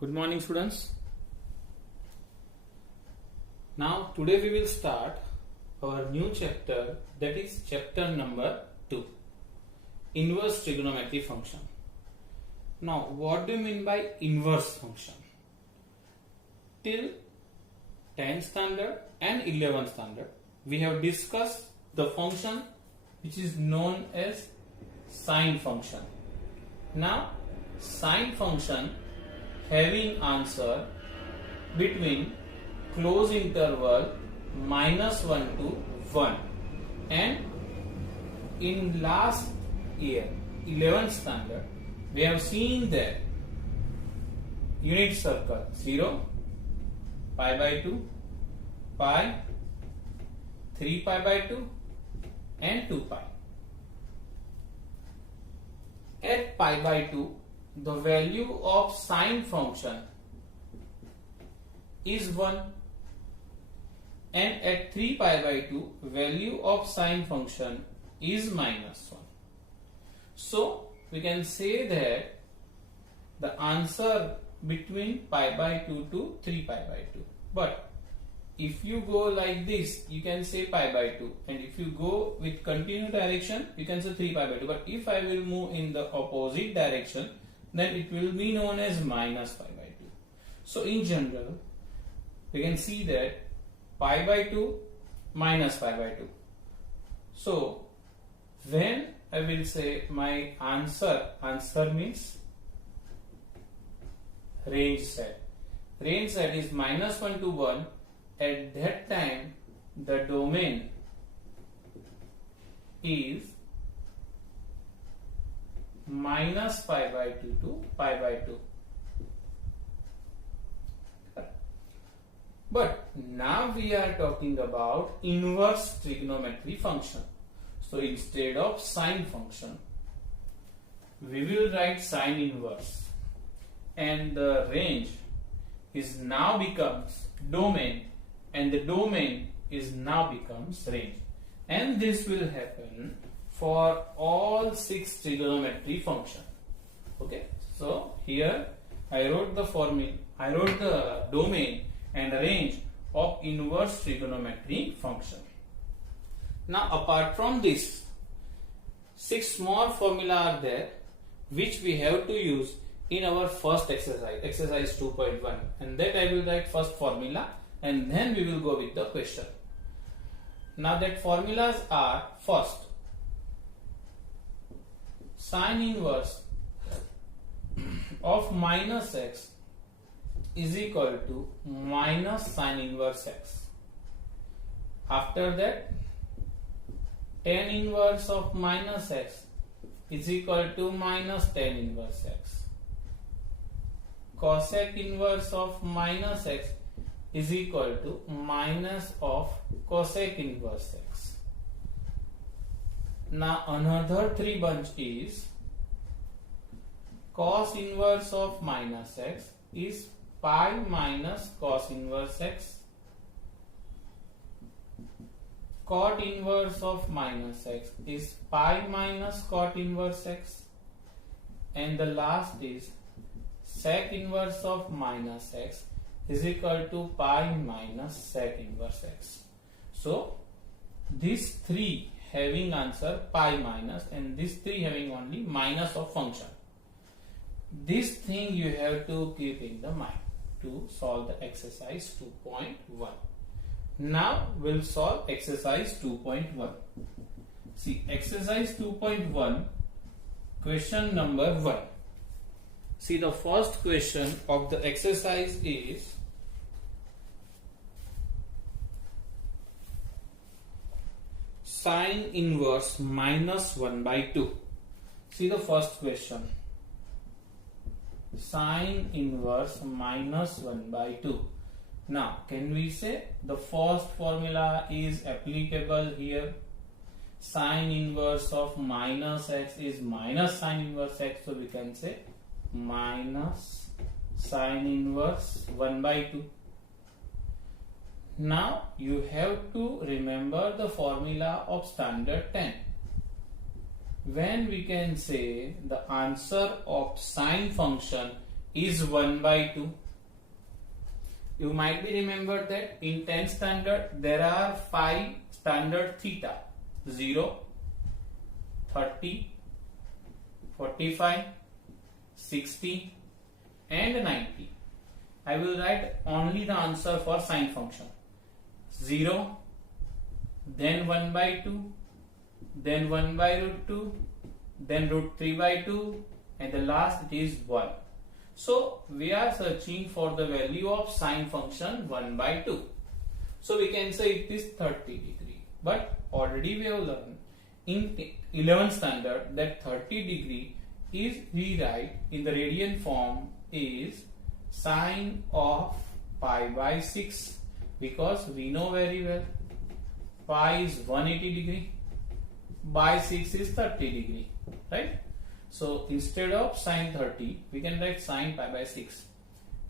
Good morning, students. Now today we will start our new chapter, that is chapter number 2, inverse trigonometry function. Now what do you mean by inverse function? Till 10th standard and 11th standard we have discussed the function which is known as sine function. Now sine function having answer between close interval -1 to 1, and in last year 11th standard we have seen that unit circle 0, pi by 2, pi, 3 pi by 2 and 2 pi. At pi by 2 the value of sine function is 1, and at 3 pi by 2 value of sine function is -1. So we can say that the answer between pi by 2 to 3 pi by 2. But if you go like this, you can say pi by 2, and if you go with continued direction, you can say 3 pi by 2. But if I will move in the opposite direction, then it will be known as -pi by 2. So in general, we can see that pi by 2 minus pi by 2. So when I will say my answer means range set. Range set is -1 to 1. At that time the domain is -pi by 2 to pi by 2. But now we are talking about inverse trigonometry function. So instead of sine function, we will write sine inverse, and the range is now becomes domain, and the domain is now becomes range, and this will happen for all 6 trigonometry function. Okay, so here I wrote the formula, I wrote the domain and range of inverse trigonometry function. Now apart from this, 6 more formula are there which we have to use in our first exercise 2.1, and that I will write first formula and then we will go with the question. Now that formulas are: first, sine inverse of -x is equal to minus sine inverse x. After that, tan inverse of -x is equal to minus tan inverse x. Cosec inverse of -x is equal to minus of cosec inverse x. Now another 3 bunch is cos inverse of -x is pi minus cos inverse x. Cot inverse of -x is pi minus cot inverse x, and the last is sec inverse of -x is equal to pi minus sec inverse x. So these 3 having answer pi minus, and these 3 having only minus of function. This thing you have to keep in the mind to solve the exercise 2.1. Now we'll solve exercise 2.1. See, exercise 2.1, question number 1. See, the first question of the exercise is sine inverse -1 by 2. See the first question. Sine inverse -1 by 2. Now can we say the first formula is applicable here? Sine inverse of -x is minus sine inverse x, so we can say minus sine inverse 1 by 2. Now you have to remember the formula of standard 10. when we can say the answer of sine function is 1 by 2. You might be remembered that in 10th standard there are 5 standard theta: 0, 30, 45, 60 and 90. I will write only the answer for sine function: 0, then 1 by 2, then 1 by root 2, then root 3 by 2, and the last it is 1. So we are searching for the value of sine function 1 by 2. So we can say it is 30 degree. But already we have learned in 11th standard that 30 degree is rewrite in the radian form is sine of pi by 6, because we know very well pi is 180 degree, by 6 is 30 degree, right? So instead of sine 30, we can write sine pi by 6.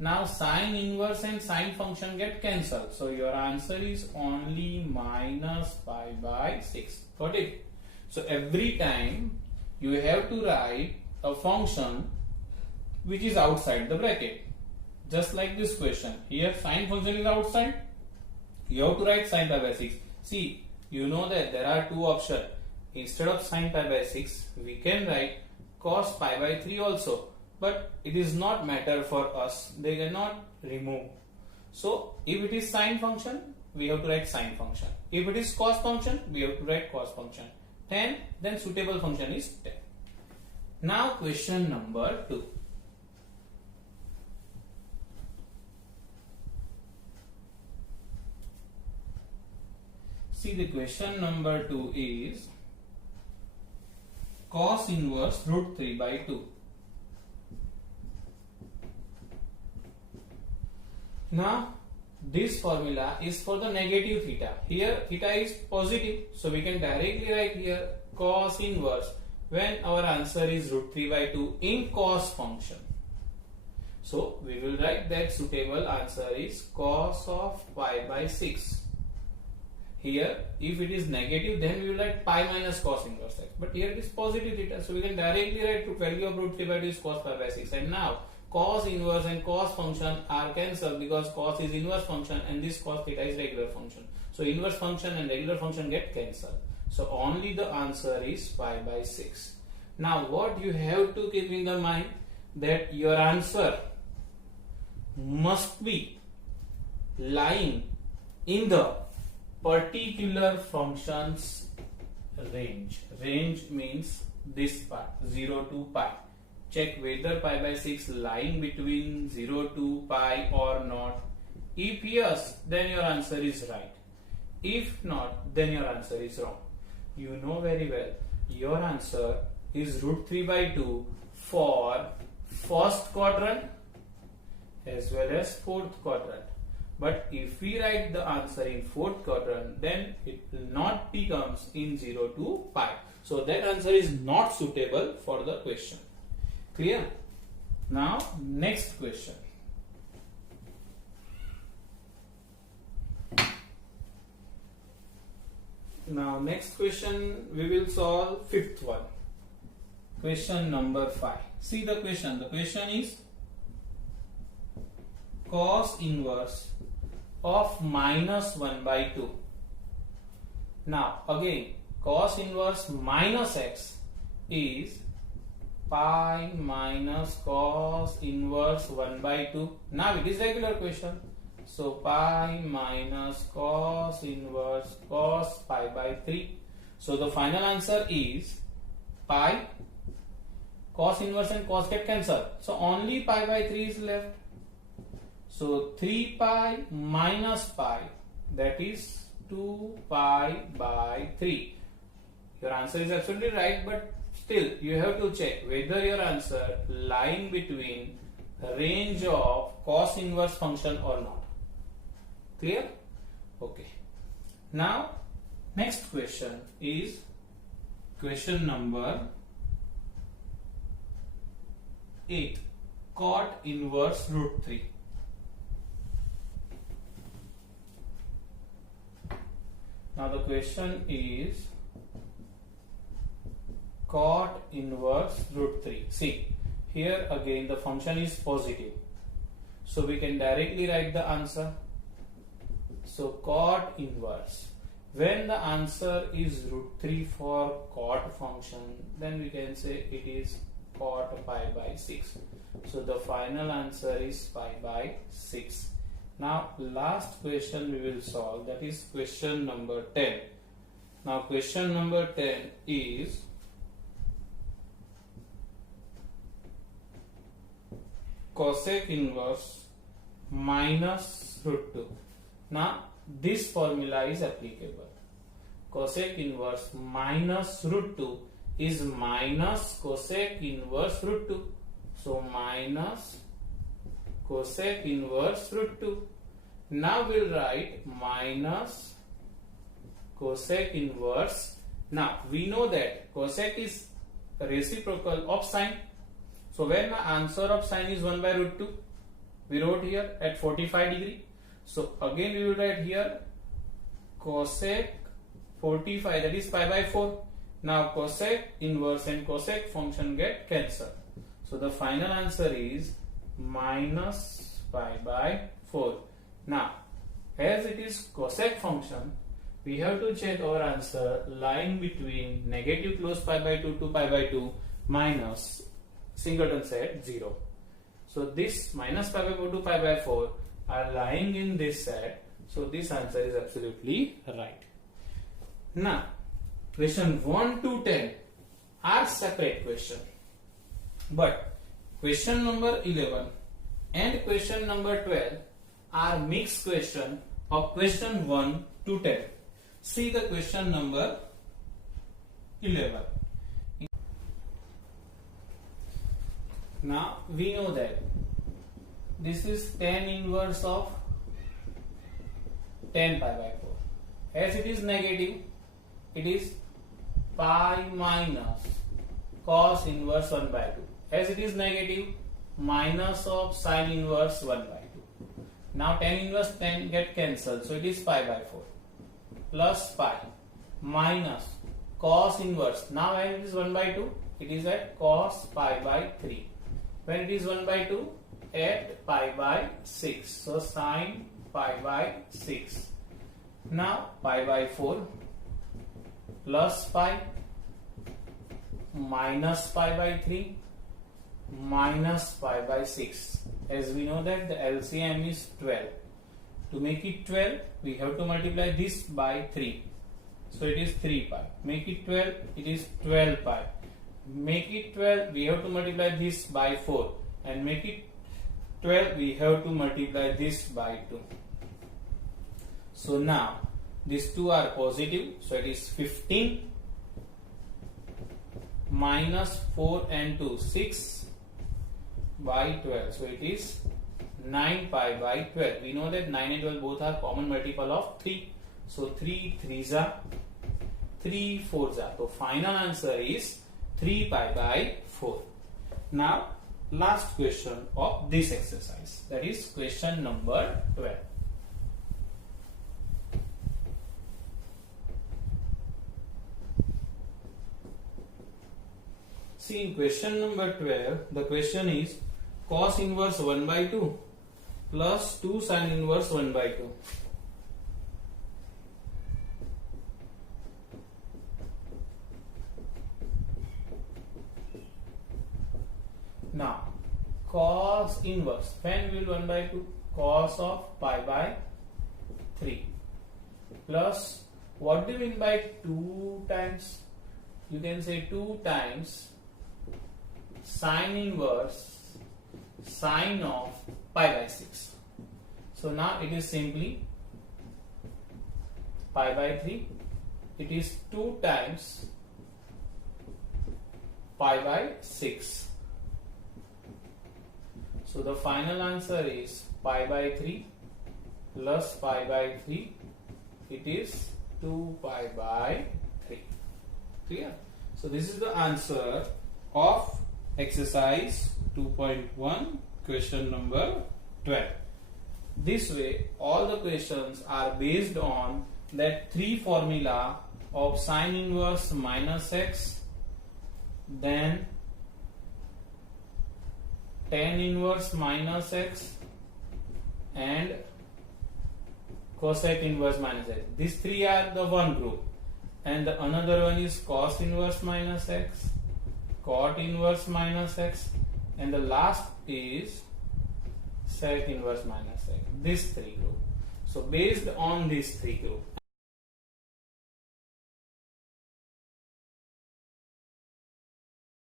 Now sine inverse and sine function get cancelled. So your answer is only minus pi by 6. Got it? So every time you have to write a function which is outside the bracket. Just like this question. Here sine function is outside. You have to write sine pi by 6. See, you know that there are two options. Instead of sine pi by 6, we can write cos pi by 3 also, but it is not matter for us. They cannot remove. So if it is sine function, we have to write sine function. If it is cos function, we have to write cos function. 10, then suitable function is 10. Now question number 2. See, the question number 2 is cos inverse root 3 by 2. Now this formula is for the negative theta. Here theta is positive, so we can directly write here cos inverse when our answer is root 3 by 2 in cos function. So we will write that suitable answer is cos of pi by 6. Here, if it is negative, then we will write pi minus cos inverse x. But here it is positive theta, so we can directly write value of root 3 by 2 is cos pi by 6. And now, cos inverse and cos function are cancelled because cos is inverse function and this cos theta is regular function. So inverse function and regular function get cancelled. So only the answer is pi by 6. Now what you have to keep in the mind that your answer must be lying in the particular function's range. Range means this part 0 to pi. Check whether pi by 6 lying between 0 to pi or not. If yes, then your answer is right. If not, then your answer is wrong. You know very well your answer is root 3 by 2 for first quadrant as well as fourth quadrant. But if we write the answer in fourth quadrant, then it will not becomes in 0 to pi. So that answer is not suitable for the question. Clear? Now next question. Now next question we will solve fifth one. Question number 5. See the question. The question is cos inverse of minus 1 by 2. Now again cos inverse minus x is pi minus cos inverse 1 by 2. Now it is regular question. So pi minus cos inverse cos pi by 3. So the final answer is pi. Cos inverse and cos get cancelled. So only pi by 3 is left. So 3 pi minus pi, that is 2 pi by 3. Your answer is absolutely right, but still you have to check whether your answer lying between range of cos inverse function or not. Clear? Okay. Now next question is question number 8. Cot inverse root 3. Now the question is cot inverse root 3. See, here again the function is positive, so we can directly write the answer. So cot inverse, when the answer is √3 for cot function, then we can say it is cot pi by 6. So the final answer is pi by 6. Now last question we will solve, that is question number 10. Now question number 10 is cosec inverse minus √2. Now this formula is applicable. Cosec inverse minus √2 is minus cosec inverse √2. So minus cosec inverse √2. Now we'll write minus cosec inverse. Now we know that cosec is reciprocal of sine. So when the answer of sine is 1 by √2, we wrote here at 45 degree. So again we will write here cosec 45, that is pi by 4. Now cosec inverse and cosec function get cancelled. So the final answer is minus pi by 4. Now as it is cosec function, we have to check our answer lying between negative close pi by 2 to pi by 2 minus singleton set 0. So this minus pi by 4 to pi by 4 are lying in this set. So this answer is absolutely right. Now question 1 to 10 are separate question, but question number 11 and question number 12 are mixed question of question 1 to 10. See the question number 11. Now we know that this is tan inverse of 10 pi by 4. As it is negative, it is pi minus cos inverse 1 by 2. As it is negative, minus of sin inverse 1 by 2. Now tan inverse 10 get cancelled, so it is pi by 4 plus pi minus cos inverse. Now when it is 1 by 2, it is at cos pi by 3. When it is 1 by 2, at pi by 6. So sin pi by 6. Now pi by 4 plus pi minus pi by 3 minus pi by 6. As we know that the LCM is 12. To make it 12, we have to multiply this by 3. So it is 3 pi. Make it 12, it is 12 pi. Make it 12, we have to multiply this by 4. And make it 12, we have to multiply this by 2. So now these two are positive, so it is 15 minus 4 and 2, 6 by 12. So it is 9 pi by 12. We know that 9 and 12 both are common multiple of 3. So 3 3s are 3 4s are. So final answer is 3 pi by 4. Now last question of this exercise, that is question number 12. See, in question number 12, the question is cos inverse 1 by 2 plus 2 sin inverse 1 by 2. Now cos inverse, when will 1 by 2? Cos of pi by 3 plus, what do you mean by 2 times? You can say 2 times sin inverse sine of pi by 6. So now it is simply pi by 3. It is 2 times pi by 6. So the final answer is pi by 3 plus pi by 3. It is 2 pi by 3. Clear? So this is the answer of exercise 2.1, question number 12. This way all the questions are based on that 3 formula of sine inverse minus x, then tan inverse minus x and cosec inverse minus x. These three are the one group, and the another one is cos inverse minus x, cot inverse minus x, and the last is sec inverse minus x. These three group. So based on these three group